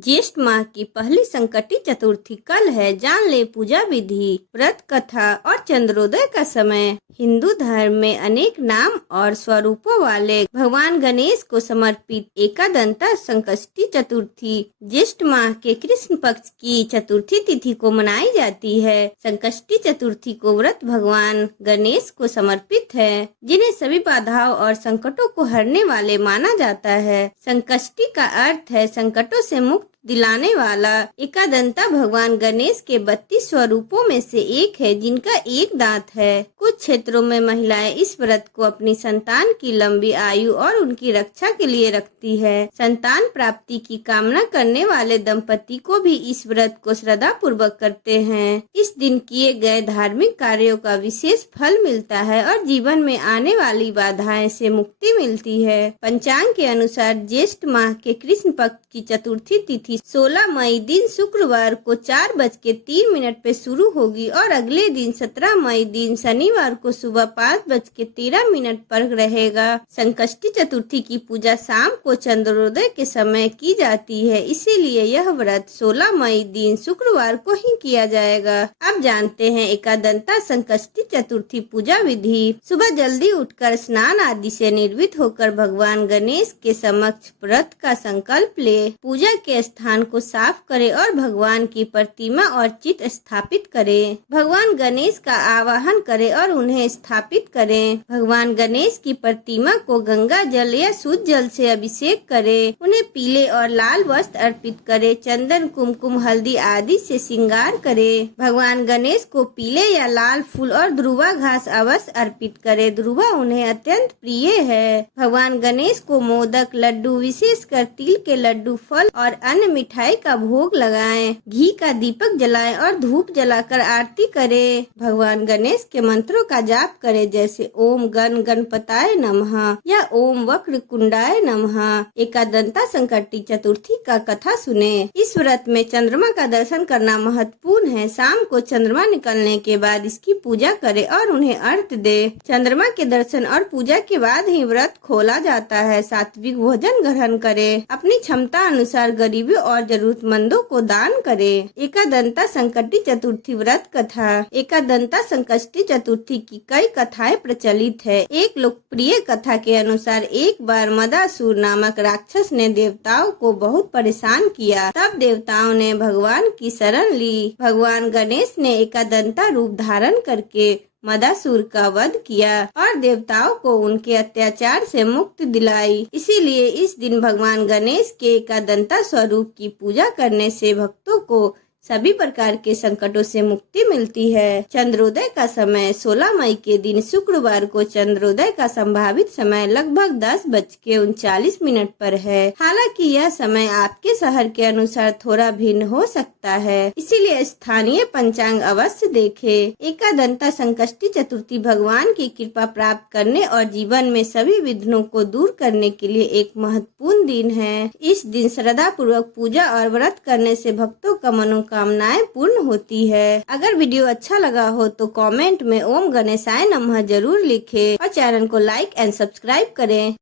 ज्येष्ठ माह की पहली संकटी चतुर्थी कल है। जान ले पूजा विधि, व्रत कथा और चंद्रोदय का समय। हिंदू धर्म में अनेक नाम और स्वरूपों वाले भगवान गणेश को समर्पित एकादंता संकष्टी चतुर्थी ज्येष्ठ माह के कृष्ण पक्ष की चतुर्थी तिथि को मनाई जाती है। संकष्टी चतुर्थी को व्रत भगवान गणेश को समर्पित है, जिन्हें सभी बाधाओं और संकटों को हरने वाले माना जाता है। संकष्टी का अर्थ है संकटों से मुक्त दिलाने वाला। एकादंता भगवान गणेश के 32 स्वरूपों में से एक है, जिनका एक दांत है। कुछ क्षेत्रों में महिलाएं इस व्रत को अपनी संतान की लंबी आयु और उनकी रक्षा के लिए रखती है। संतान प्राप्ति की कामना करने वाले दंपति को भी इस व्रत को श्रद्धा पूर्वक करते हैं। इस दिन किए गए धार्मिक कार्यों का विशेष फल मिलता है और जीवन में आने वाली बाधाएं से मुक्ति मिलती है। पंचांग के अनुसार ज्येष्ठ माह के कृष्ण पक्ष की चतुर्थी तिथि 16 मई दिन शुक्रवार को 4:03 पे शुरू होगी और अगले दिन 17 मई दिन शनिवार को सुबह 5:13 पर रहेगा। संकष्टी चतुर्थी की पूजा शाम को चंद्रोदय के समय की जाती है, इसीलिए यह व्रत 16 मई दिन शुक्रवार को ही किया जाएगा। अब जानते हैं एकादंता संकष्टी चतुर्थी पूजा विधि। सुबह जल्दी उठकर स्नान आदि से निर्वित होकर भगवान गणेश के समक्ष व्रत का संकल्प ले। पूजा के स्थान को साफ करें और भगवान की प्रतिमा और चित्र स्थापित करें। भगवान गणेश का आवाहन करें और उन्हें स्थापित करें। भगवान गणेश की प्रतिमा को गंगा जल या शुद्ध जल से अभिषेक करें। उन्हें पीले और लाल वस्त्र अर्पित करें। चंदन, कुमकुम, हल्दी आदि से श्रृंगार करें। भगवान गणेश को पीले या लाल फूल और ध्रुवा घास अवश्य अर्पित करें। ध्रुवा उन्हें अत्यंत प्रिय है। भगवान गणेश को मोदक, लड्डू, विशेषकर तिल के लड्डू, फल और अन्य मिठाई का भोग लगाएं। घी का दीपक जलाएं और धूप जलाकर आरती करें। भगवान गणेश के मंत्रों का जाप करें, जैसे ओम गण गणपताय नमः या ओम वक्र कुंडाय नमः। एकादंता संकटी चतुर्थी का कथा सुने। इस व्रत में चंद्रमा का दर्शन करना महत्वपूर्ण है। शाम को चंद्रमा निकलने के बाद इसकी पूजा करें और उन्हें अर्घ्य दे। चंद्रमा के दर्शन और पूजा के बाद ही व्रत खोला जाता है। सात्विक भोजन ग्रहण करें। अपनी क्षमता अनुसार गरीबों और जरूरतमंदों को दान करें। एकादंता संकटी चतुर्थी व्रत कथा। एकादंता संकष्टी चतुर्थी की कई कथाएं प्रचलित है। एक लोकप्रिय कथा के अनुसार एक बार मदासुर नामक राक्षस ने देवताओं को बहुत परेशान किया। तब देवताओं ने भगवान की शरण ली। भगवान गणेश ने एकादंता रूप धारण करके मदासुर का वध किया और देवताओं को उनके अत्याचार से मुक्ति दिलाई। इसीलिए इस दिन भगवान गणेश के एकादंता स्वरूप की पूजा करने से भक्तों को सभी प्रकार के संकटों से मुक्ति मिलती है। चंद्रोदय का समय 16 मई के दिन शुक्रवार को चंद्रोदय का संभावित समय लगभग 10:39 पर है। हालांकि यह समय आपके शहर के अनुसार थोड़ा भिन्न हो सकता है, इसीलिए स्थानीय पंचांग अवश्य देखें। एकादंता संकष्टी चतुर्थी भगवान की कृपा प्राप्त करने और जीवन में सभी विघ्नों को दूर करने के लिए एक महत्वपूर्ण दिन है। इस दिन श्रद्धा पूर्वक पूजा और व्रत करने से भक्तों का मनोकामनाएं पूर्ण होती है। अगर वीडियो अच्छा लगा हो तो कमेंट में ओम गणेशाय नमः जरूर लिखें और चैनल को लाइक एंड सब्सक्राइब करें।